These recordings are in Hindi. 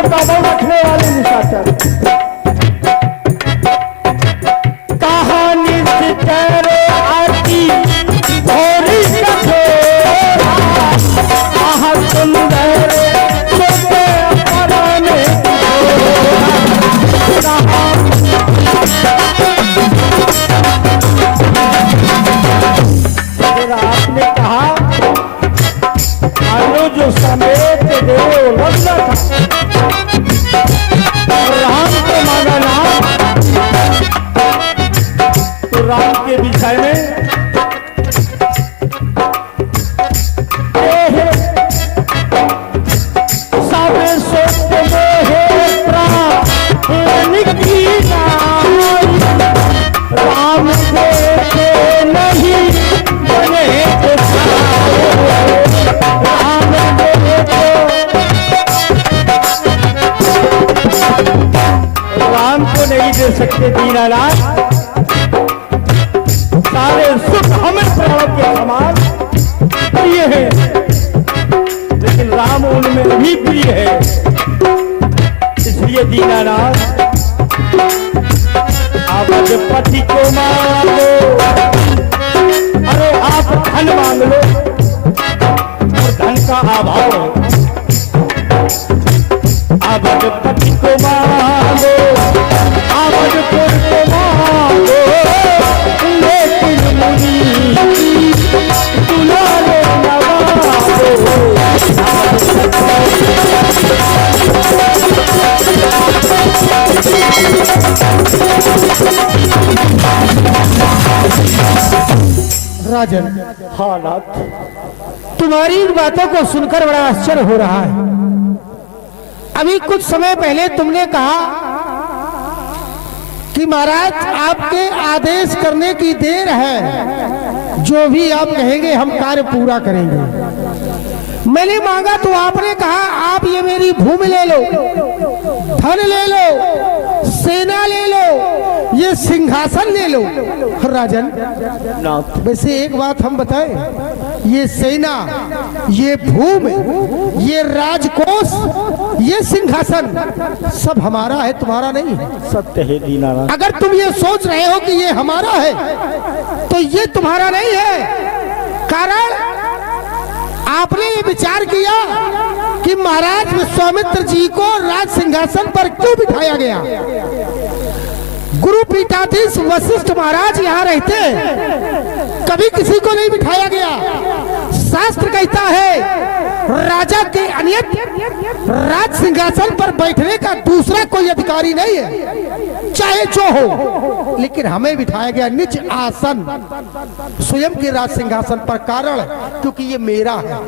को काबू रखने वाले निशाचर कहानी से तेरे आती भोरी कठोरा आह सुंदर छोटे पराने आपने कहा आलो जो समेत देव लगना था राम को मांगा नाम तो राम के विषय में सावे सोचते में प्राण की राम को नहीं बने राम को नहीं दे सकते दीनानाथ सारे सुख हमें प्राण के समान प्रिय है लेकिन राम उनमें भी प्रिय है इसलिए दीनानाथ आप पति को मांगो अरे आप धन मांग लो और धन का अभाव है आप पति को मांगो आप पुर को मांगो लेकिन मुनि दुलारे नवाबो राजन हालात तुम्हारी इन बातों को सुनकर बड़ा आश्चर्य हो रहा है। अभी कुछ समय पहले तुमने कहा कि महाराज आपके आदेश करने की देर है, जो भी आप कहेंगे हम कार्य पूरा करेंगे। मैंने मांगा तो आपने कहा आप ये मेरी भूमि ले लो, धन ले लो, सेना ले लो, ये सिंहासन ले लो। राजन वैसे एक बात हम बताएं, ये सेना, ये भूमि, ये राजकोष, ये सिंहासन सब हमारा है, तुम्हारा नहीं है। सत्य है दीनानाथ। अगर तुम ये सोच रहे हो कि ये हमारा है तो ये तुम्हारा नहीं है। कारण आपने ये विचार किया कि महाराज विश्वामित्र जी को राज सिंहासन पर क्यों बिठाया गया। गुरु पीठाधीश वशिष्ठ महाराज यहाँ रहते, कभी किसी को नहीं बिठाया गया। शास्त्र कहता है राजा के अनियत राज सिंहासन पर बैठने का दूसरा कोई अधिकारी नहीं है, चाहे जो हो। लेकिन हमें बिठाया गया निज आसन, स्वयं के राज सिंहासन पर। कारण क्योंकि ये मेरा है।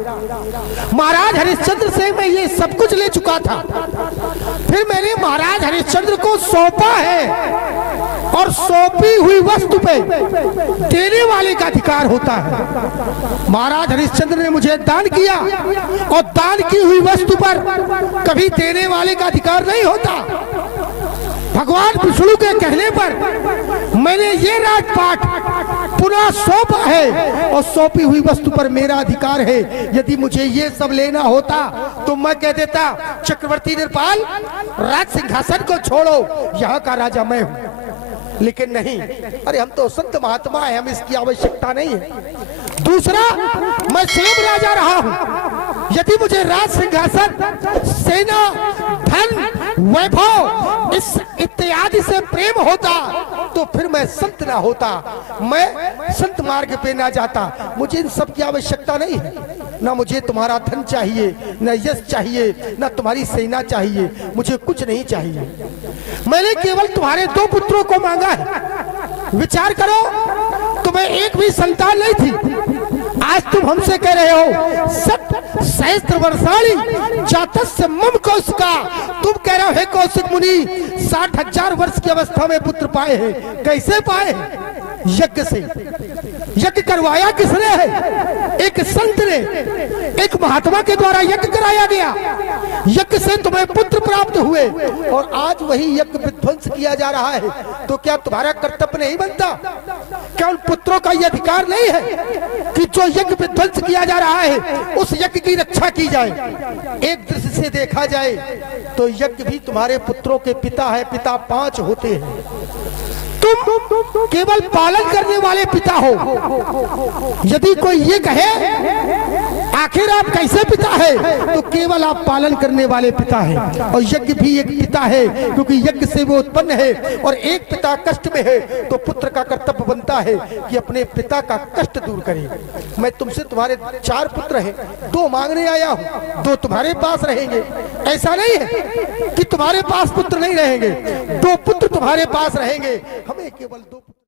महाराज हरिश्चंद्र से मैं ये सब कुछ ले चुका था, फिर मैंने महाराज हरिश्चंद्र को सौंपा है और सौंपी हुई वस्तु पे देने वाले का अधिकार होता है। महाराज हरिश्चंद्र ने मुझे दान किया और दान की हुई वस्तु पर कभी देने वाले का अधिकार नहीं होता। भगवान विष्णु के कहने पर मैंने ये राजपाट पुनः सौंपा है और सौंपी हुई वस्तु पर मेरा अधिकार है। यदि मुझे ये सब लेना होता तो मैं कह देता चक्रवर्ती निर्पाल राज सिंहासन को छोड़ो, यहाँ का राजा मैं हूँ। लेकिन नहीं, अरे हम तो संत महात्मा है, हम इसकी आवश्यकता नहीं है। दूसरा, मैं स्वयं राजा रहा हूँ। यदि मुझे राज सिंहासन, सेना, धन, वैभव इस इत्यादि से प्रेम होता तो फिर मैं संत ना होता, मैं संत मार्ग पे ना जाता। मुझे इन सब की आवश्यकता नहीं है। ना मुझे तुम्हारा धन चाहिए, न यश चाहिए, न तुम्हारी सेना चाहिए, मुझे कुछ नहीं चाहिए। मैंने केवल तुम्हारे 2 पुत्रों को मांगा है। विचार करो, तुम्हें एक भी संतान नहीं थी, आज तुम हमसे कह रहे हो सत सहस्त्र वर्षाणी जातस्य मम कौशिका। तुम कह रहे हो हे कौशिक मुनि 60,000 वर्ष की अवस्था में पुत्र पाए हैं। कैसे पाए हैं? यज्ञ से। यज्ञ करवाया किसने है? एक संत ने, एक महात्मा के द्वारा यज्ञ कराया गया। यज्ञ से तुम्हें पुत्र प्राप्त हुए और आज वही यज्ञ विध्वंस किया जा रहा है, तो क्या तुम्हारा कर्तव्य नहीं बनता? क्या उन पुत्रों का यह अधिकार नहीं है कि जो यज्ञ विध्वंस किया जा रहा है उस यज्ञ की रक्षा की जाए? एक दृष्टि से देखा जाए तो यज्ञ भी तुम्हारे पुत्रों के पिता है, पिता 5 होते हैं। तुम केवल पालन करने वाले पिता हो। यदि कोई ये कहे आखिर आप कैसे पिता है, तो केवल आप पालन करने वाले पिता हैं। और यज्ञ भी एक पिता है, क्योंकि यज्ञ से वो उत्पन्न है। और एक पिता कष्ट में है तो पुत्र का कर्तव्य बनता है कि अपने पिता का कष्ट दूर करे। मैं तुमसे, तुम्हारे 4 पुत्र हैं, 2 मांगने आया हूं, 2 तुम्हारे पास रहेंगे। ऐसा नहीं है कि तुम्हारे पास पुत्र नहीं रहेंगे, 2 पुत्र तुम्हारे पास रहेंगे। हमें केवल 2